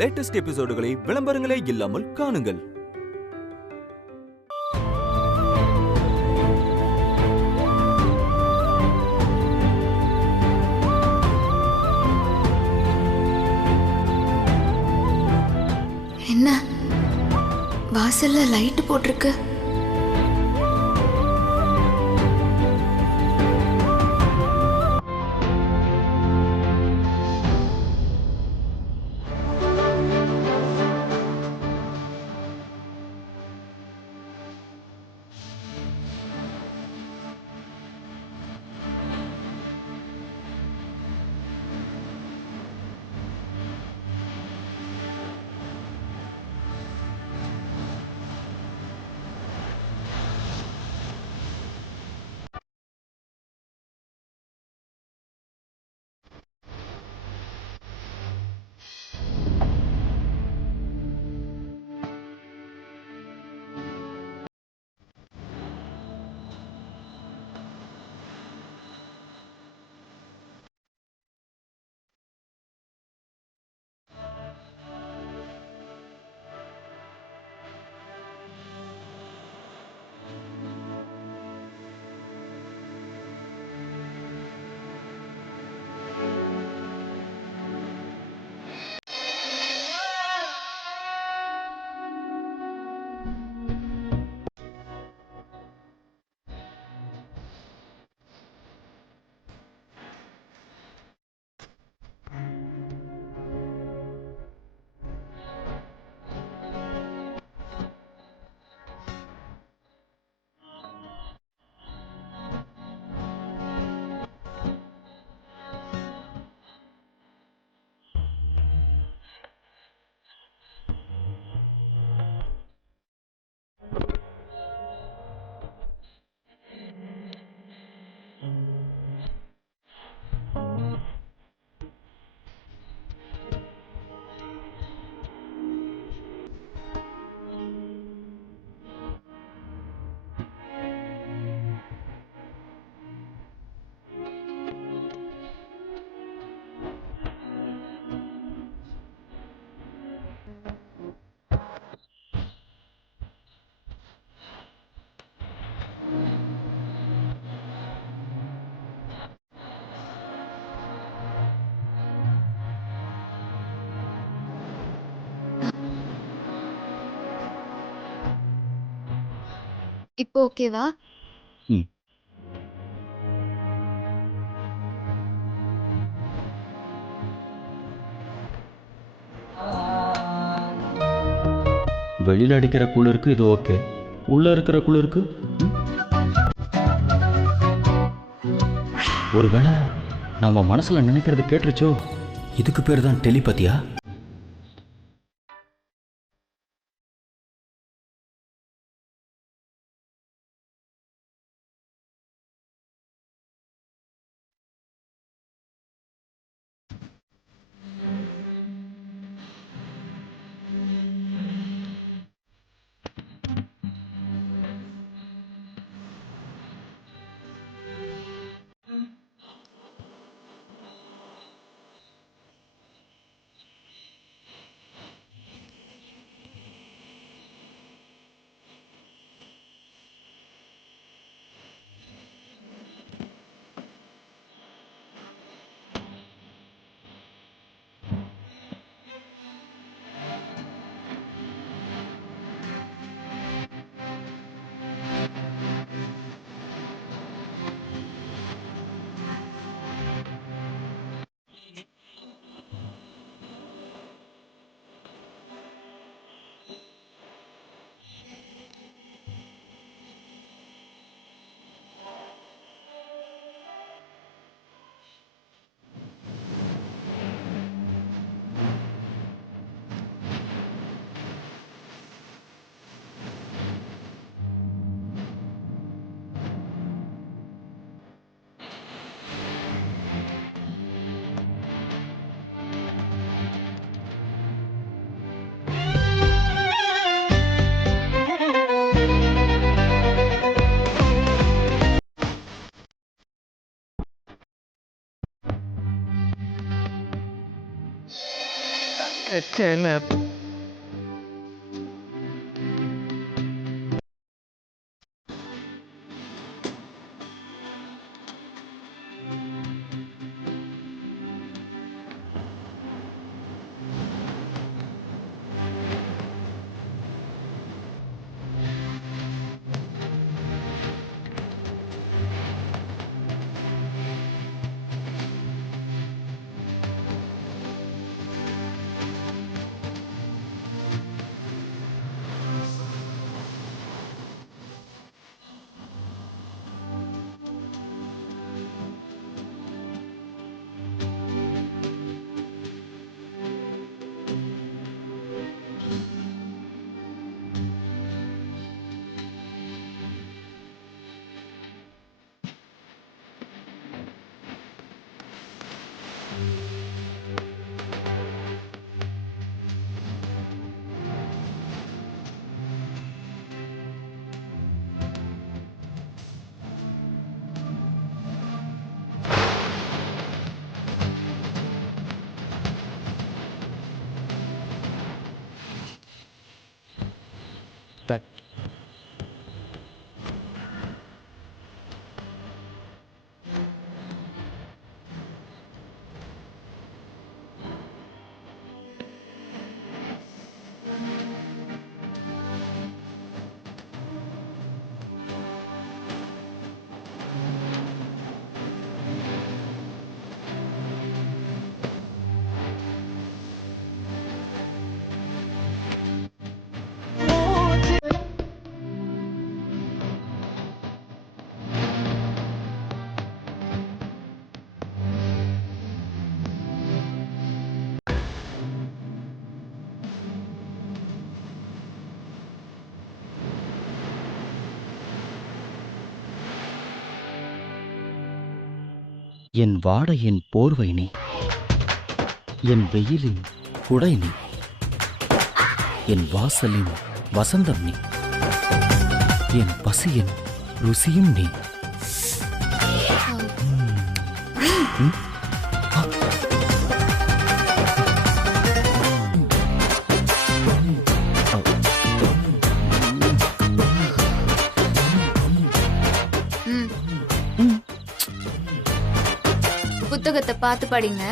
Latest எபிசோடுகளை விளம்பரங்களே இல்லாமல் காணுங்கள். என்ன வாசல்ல லைட் போட்டிருக்கு? இப்போ ஓகேவா? ம். வெளியில் அடிக்கிற குளிருக்கு இது ஓகே, உள்ளே இருக்கிற குளிருக்கு ஒருவேளை நம்ம மனசில் நினைக்கிறது கேட்டுருச்சோ? இதுக்கு பேர் தான் டெலிபதியா? பிரச்சனை. என் வாடையின் போர்வை நீ, என் வெயிலின் குடை நீ, என் வாசலின் வசந்தம் நீ, என் பசியின் ருசியும் நீ. புத்தகத்தை பார்த்து படிங்க.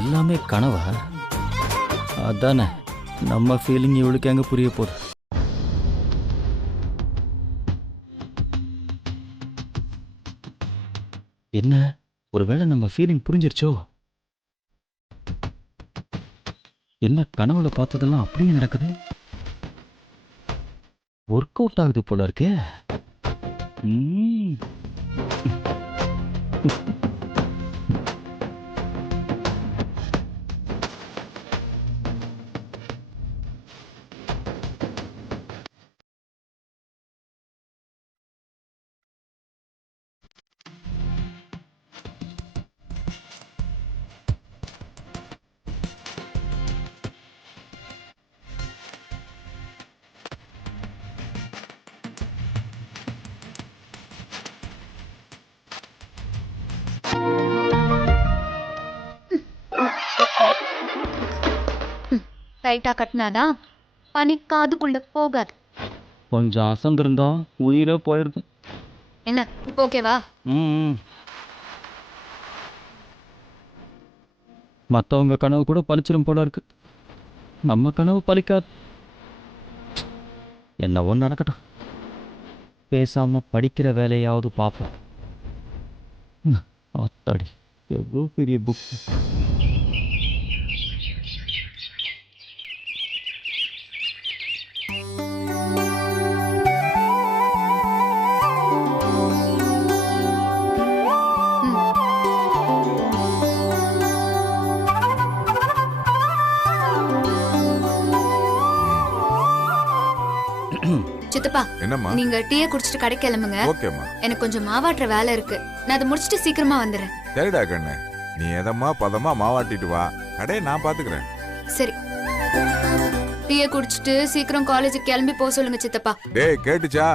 எல்லாமே கனவா? அதானே நம்ம ஃபீலிங் இவளுக்கு எங்க புரிய போகுது? என்ன, ஒருவேளை நம்ம ஃபீலிங் புரிஞ்சிருச்சோ? என்ன கனவுல பார்த்ததெல்லாம் அப்படியே நடக்குது? ஒர்க் அவுட் ஆகுது போல இருக்கே. ரைட்டா கட்டினாதான் பனி காதுக்குள்ள போகாது. கொஞ்சம் அசந்திருந்தா உயிரே போயிருக்கு. என்ன இப்போ ஓகேவா? மற்றவங்க கனவு கூட பழிச்சிடும் போல இருக்கு, நம்ம கனவு பழிக்காது. என்னவோ நடக்கட்டும், பேசாம படிக்கிற வேலையாவது பார்ப்போம். அத்தாடி, எவ்வளோ பெரிய புக். சித்தப்பா, என்னம்மா? நீங்க டீயை குடிச்சிட்டு கடை கிளம்புங்க. ஓகேம்மா. எனக்கு கொஞ்சம் மாவாட்டுற வேலை இருக்கு, நான் அதை முடிச்சிட்டு சீக்கிரமா வந்துடுறேன். சரிடா கண்ணு, நீ எதம்மா பதமா மாவாட்டிட்டு வா, கடையை நான் பாத்துக்கிறேன். சரி, டீயை குடிச்சிட்டு சீக்கிரம் காலேஜுக்கு கிளம்பி போக சொல்லுங்க சித்தப்பா. டேய், கேட்டுச்சா?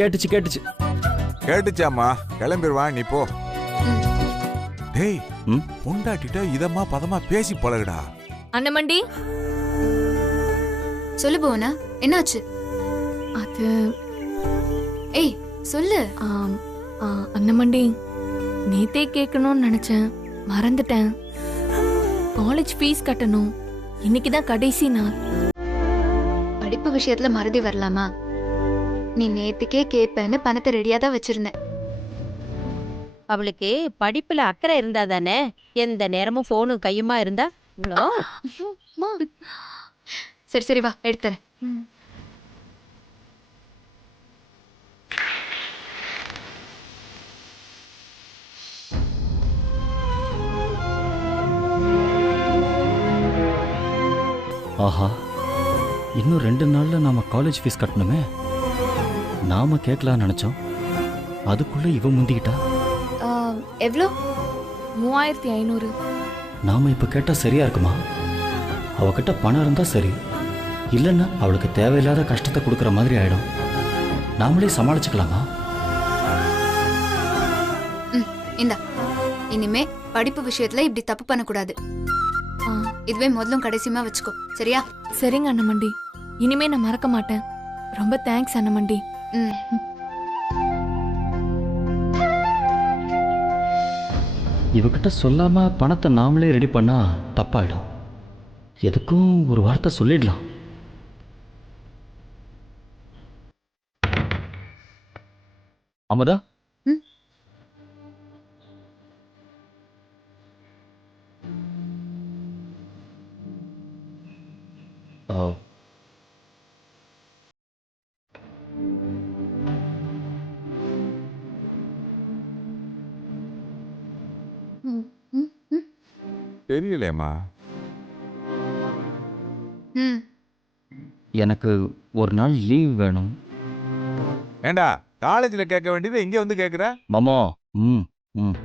கேட்டுச்சு கேட்டுச்சு. கேட்டுச்சாம்மா? கிளம்பிடுவா, நீ போ. டேய் ம் பொண்டாட்டிட்ட இதமா பதமா பேசி பழகுடா. அண்ணமண்டி, சொல்லு புவனா, என்னாச்சு? அது ஏய் சொல்லு. ஆம், அண்ணமண்டி, நேத்தே கேட்கணும்னு நினைச்சேன், மறந்துட்டேன். காலேஜ் ஃபீஸ் கட்டணும், இன்னைக்கு தான் கடைசி நாள். படிப்பு விஷயத்துல மறதி வரலாமா? நீ நேத்துக்கே கேப்பேன்னு பணத்தை ரெடியா தான் வச்சிருந்தேன். அவளுக்கு படிப்புல அக்கறை இருந்தா தானே எந்த நேரமும் போனும் கையுமா இருந்தா இவ்வளோ? சரி சரி வா எடுத்துறேன். ஆஹா, இன்னும் 2 நாள்ல நாம காலேஜ் ஃபீஸ் கட்டணுமே. நாம கேட்கலாம்னு நினைச்சோம், அதுக்குள்ள இவ முந்திக்கிட்டா. எவ்வளோ? 3500. நாம இப்ப கேட்டா சரியா இருக்குமா? அவகிட்ட பணம் இருந்தா சரி, இல்லைன்னா அவளுக்கு தேவையில்லாத கஷ்டத்தை கொடுக்குற மாதிரி ஆயிடும். நாமளே சமாளிச்சுக்கலாமா? இந்தா, இனிமே படிப்பு விஷயத்துல இப்படி தப்பு பண்ணக்கூடாது. ஆ, இதுவே முதலும் கடைசியுமா வச்சுக்கோ, சரியா? சரிங்க அண்ணமண்டி, இனிமே நான் மறக்க மாட்டேன். ரொம்ப தேங்க்ஸ் அண்ணமண்டி. ம். இவகிட்ட சொல்லாம பணத்தை நாமளே ரெடி பண்ணா தப்பாயிடும். எதுக்கும் ஒரு வார்த்தை சொல்லிடலாம். அமுதா, ம். ஆ, தெரியலேம்மா. ம். எனக்கு ஒரு நாள் லீவ் வேணும். ஏண்டா காலேஜ்ல கேட்க வேண்டியது இங்க வந்து கேக்குற? மாமா. ம் ம்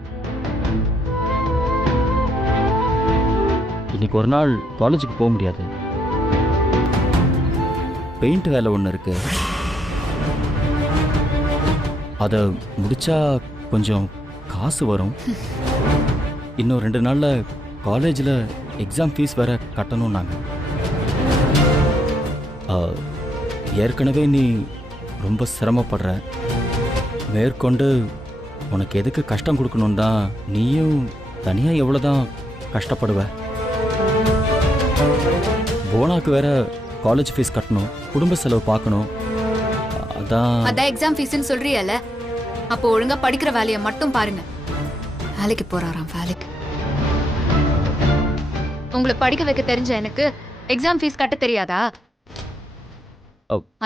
இன்னைக்கு ஒரு நாள் காலேஜுக்கு போக முடியாது. பெயிண்ட் வேலை ஒன்று இருக்கு, அதை முடிச்சா கொஞ்சம் காசு வரும். இன்னும் 2 நாள்ல காலேஜில் எக்ஸாம் ஃபீஸ் வேற கட்டணும். நாங்கள் ஏற்கனவே நீ ரொம்ப சிரமப்படுற, மேற்கொண்டு உனக்கு எதுக்கு கஷ்டம் கொடுக்கணும் தான், நீயும் தனியாக எவ்வளோதான் கஷ்டப்படுவ. போனாக்கு வேற காலேஜ் ஃபீஸ் கட்டணும், குடும்ப செலவு பார்க்கணும். அதான் எக்ஸாம் ஃபீஸ்னு சொல்றியல்ல, அப்போ ஒழுங்கா படிக்கிற வேலையை மட்டும் பாருங்க. வேலைக்கு போறாராம், வேலைக்கு. உங்களை படிக்க வைக்க தெரிஞ்ச எனக்கு எக்ஸாம் ஃபீஸ் கட்ட தெரியாதா?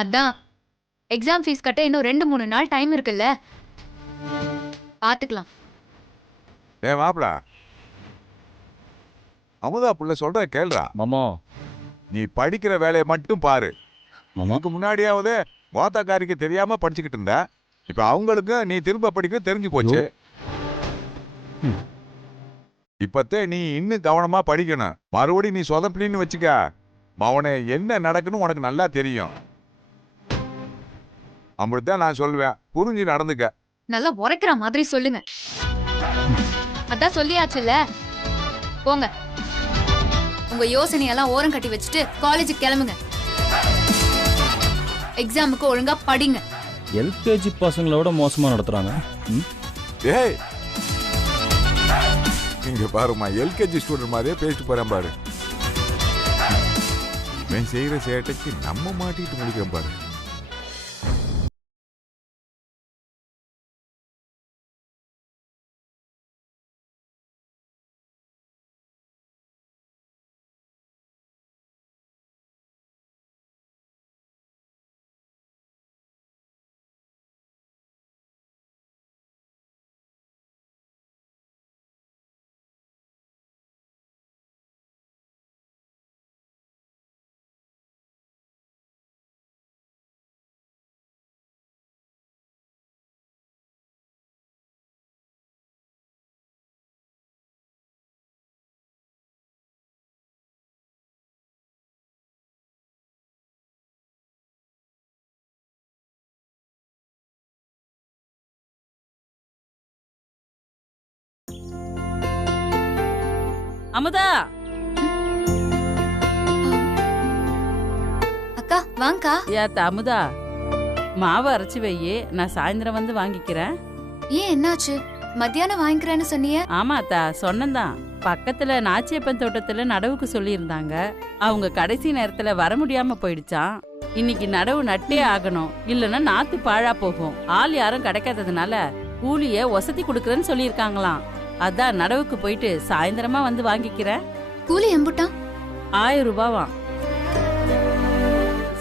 அதான் எக்ஸாம் ஃபீஸ் கட்ட இன்னும் 2-3 நாள் டைம் இருக்குல்ல, பாத்துக்கலாம். மாப்பிள, அமுதா புள்ள சொல்ற கேள்றா. மாமா. நீ படிக்கிற வேலையை மட்டும் பாரு. மாமா, அதுக்கு முன்னாடியாவது மோத்தக்காரிக்கு தெரியாம படிச்சுக்கிட்டு இருந்த, இப்ப அவங்களுக்கு நீ திரும்ப படிக்க தெரிஞ்சு போச்சு. இப்பத்தே நீ இன்னும் கவனமா படிக்கணும். மறுபடியும் நீ சொதப்பின்னு வச்சுக்க, அவனை என்ன நடக்குன்னு உனக்கு நல்லா தெரியும். அப்படித்தான் நான் சொல்லுவேன், புரிஞ்சு நடந்துக்க. நல்லா உரைக்கிற மாதிரி சொல்லுங்க. அதான் சொல்லியாச்சுல்ல, போங்க. உங்க யோசனையெல்லாம் ஓரம் கட்டி வச்சுட்டு காலேஜுக்கு கிளம்புங்க. எக்ஸாமுக்கு ஒழுங்கா படிங்க. எல்கேஜி பசங்களோட மோசமாக நடத்துகிறாங்க. ஏய், இங்க பாருமா, எல்கேஜி ஸ்டூடெண்ட் மாதிரியே பேசிட்டு போறேன் பாரு. இவன் செய்யற சேட்டைக்கு நம்ம மாட்டிட்டு முடிக்கிறோம் பாரு. அமுதா, அக்கா வாங்கக்கா. ஏத்த அமுதா, மாவு அரைச்சு வையே, நான் சாயந்தரம் வந்து வாங்கிக்கிறேன். ஏன் என்னாச்சு? மத்தியானம் வாங்கிக்கிறேன்னு சொன்னீங்க. ஆமாத்தா, சொன்னதான். பக்கத்துல நாச்சியப்பன் தோட்டத்துல நடவுக்கு சொல்லியிருந்தாங்க. அவங்க கடைசி நேரத்துல வர முடியாம போயிடுச்சான். இன்னைக்கு நடவு நட்டே ஆகணும், இல்லன்னா நாத்து பாழா போகும். ஆள் யாரும் கிடைக்காததுனால கூலிய ஒசத்தி கொடுக்கறேன்னு சொல்லியிருக்காங்களாம். அதான் நடவுக்கு போயிட்டு சாயந்தரமா வந்து வாங்கிக்கிறேன். கூலி எம்புட்டா? 1000 ரூபாவாம்.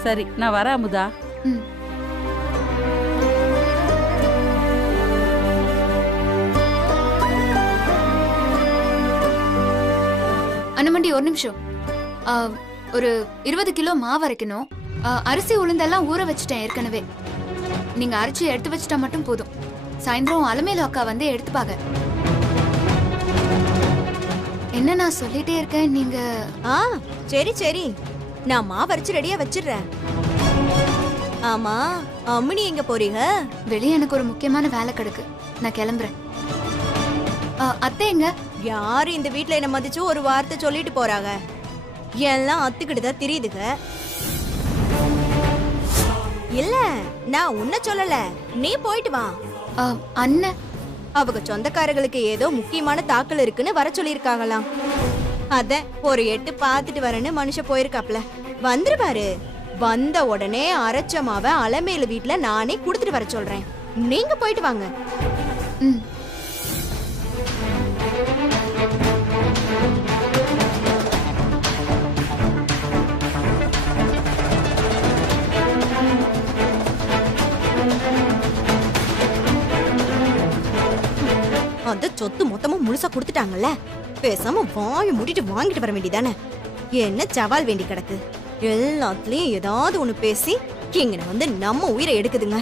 சரி, நான் வரேன் அமுதா. ம். அண்ணமண்டி ஒரு நிமிஷம். ஒரு 20 கிலோ மாவு அரைக்கணும். அரிசி உளுந்தெல்லாம் ஊற வச்சுட்டேன் ஏற்கனவே. நீங்க அரைச்சி எடுத்து வச்சுட்டா மட்டும் போதும். சாயந்தரம் அலமேலு அக்கா வந்து எடுத்துப்பாங்க. என்ன நான் சொல்லிட்டே இருக்கேன், நீங்க. சரி சரி, நான் மாவு அரைச்சு ரெடியா வச்சிடுறேன். ஆமா, அம்மனி எங்க போறீங்க? வெளியே எனக்கு ஒரு முக்கியமான வேலை கிடக்கு, நான் கிளம்புறேன். அத்தை எங்க? யாரு இந்த வீட்ல என்ன மதிச்சு ஒரு வார்த்தை சொல்லிட்டு போறாங்க? எல்லாம் அத்துக்கிட்டுதான் தெரியுதுங்க. இல்ல, நான் உன்ன சொல்லல, நீ போயிட்டு வா. அண்ணன் அவங்க சொந்தக்காரர்களுக்கு ஏதோ முக்கியமான தாக்கல் இருக்குன்னு வர சொல்லியிருக்காங்களாம். அத ஒரு எட்டு பாத்துட்டு வரேன்னு மனுஷன் போயிருக்காப்ல. வந்துருவாரு. வந்த உடனே அரைச்ச மாவை அலமேலு வீட்ல நானே குடுத்துட்டு வர சொல்றேன். நீங்க போயிட்டு வாங்க. ம். அந்த சொத்து மொத்தமும் முழுசா கொடுத்துட்டாங்கல்ல, பேசாம வாயை மூடிட்டு வாங்கிட்டு வர வேண்டியதானே. என்ன சவால் வேண்டி கிடக்கு? எல்லாத்துலயும் ஏதாவது ஒண்ணு பேசி இங்க வந்து நம்ம உயிரை எடுக்குதுங்க.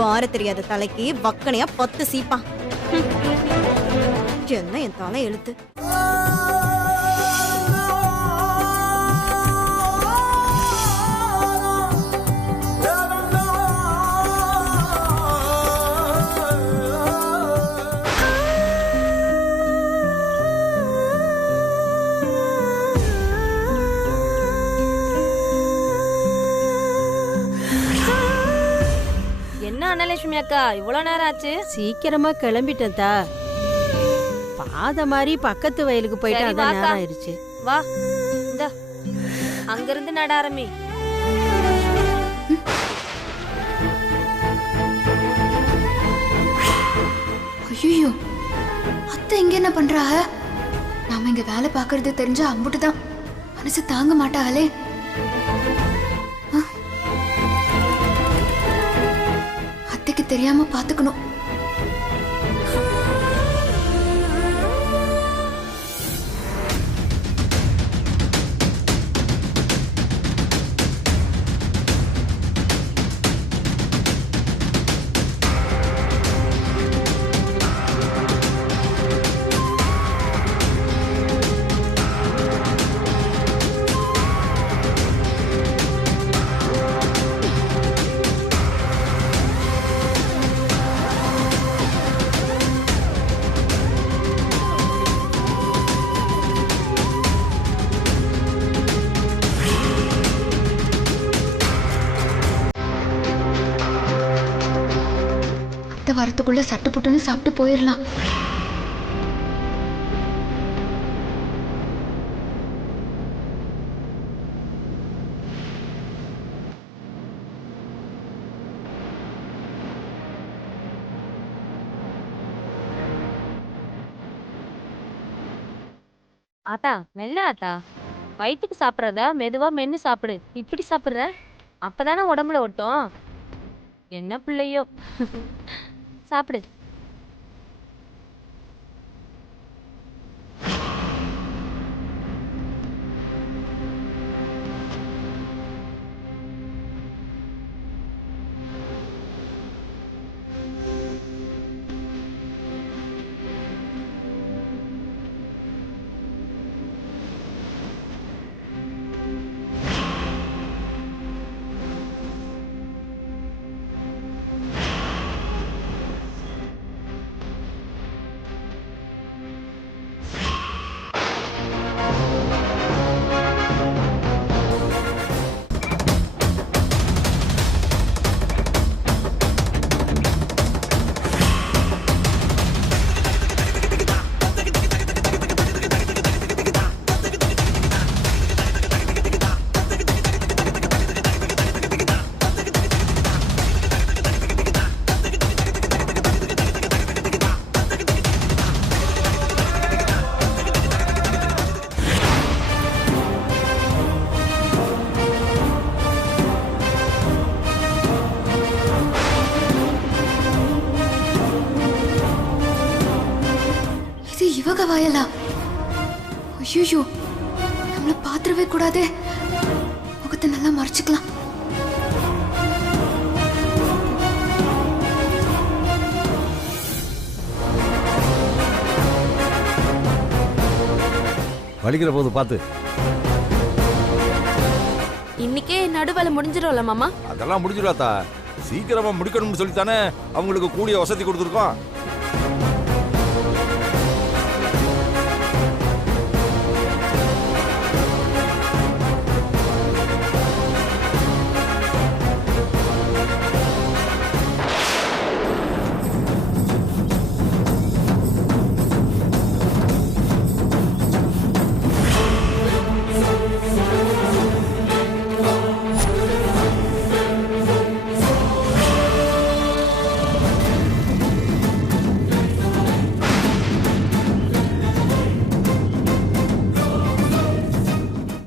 வார தெரியாத தலைக்கு வக்கனையா 10 சீப்பா. என்ன என் தலை எழுத்து. என்ன அனலட்சுமி அக்கா, இவ்வளவு நேரம் ஆச்சு? சீக்கிரமா கிளம்பிட்டேன் தா. பாத மாதிரி பக்கத்து வயலுக்கு போயிட்டு சரி, அதான் வாக்கா. நேரம் ஆயிடுச்சு. வா, இந்த அங்கிருந்து நட ஆரம்பி. ஐயோ, அத்தை இங்க என்ன பண்றாங்க? நாம இங்க வேலை பாக்குறது தெரிஞ்சா அம்புட்டுதான் மனசு தாங்க மாட்டாங்களே. அத்தைக்கு தெரியாம பாத்துக்கணும். வரத்துக்குள்ள சட்டு புட்டுன்னு சாப்பிட்டு போயிடலாம். ஆத்தா, மெல்ல ஆத்தா. வயிற்றுக்கு சாப்பிட்றத மெதுவா மென்னு சாப்பிடு. இப்படி சாப்பிட்ற அப்பதானே உடம்புல ஒட்டும். என்ன பிள்ளையோ. சாப்பிடு. இவக வாயலா? ஐயோ, நம்மள பாத்துறவே கூடாதே. முகத்தை நல்லா மறைச்சுக்கலாம். வலிக்கிற போது பார்த்து. இன்னைக்கே நடுவேல முடிஞ்சிடும்ல மாமா? அதெல்லாம் முடிஞ்சிடாதா? சீக்கிரமா முடிக்கணும்னு சொல்லித்தானே அவங்களுக்கு கூடிய வசதி கொடுத்துருக்கோம்.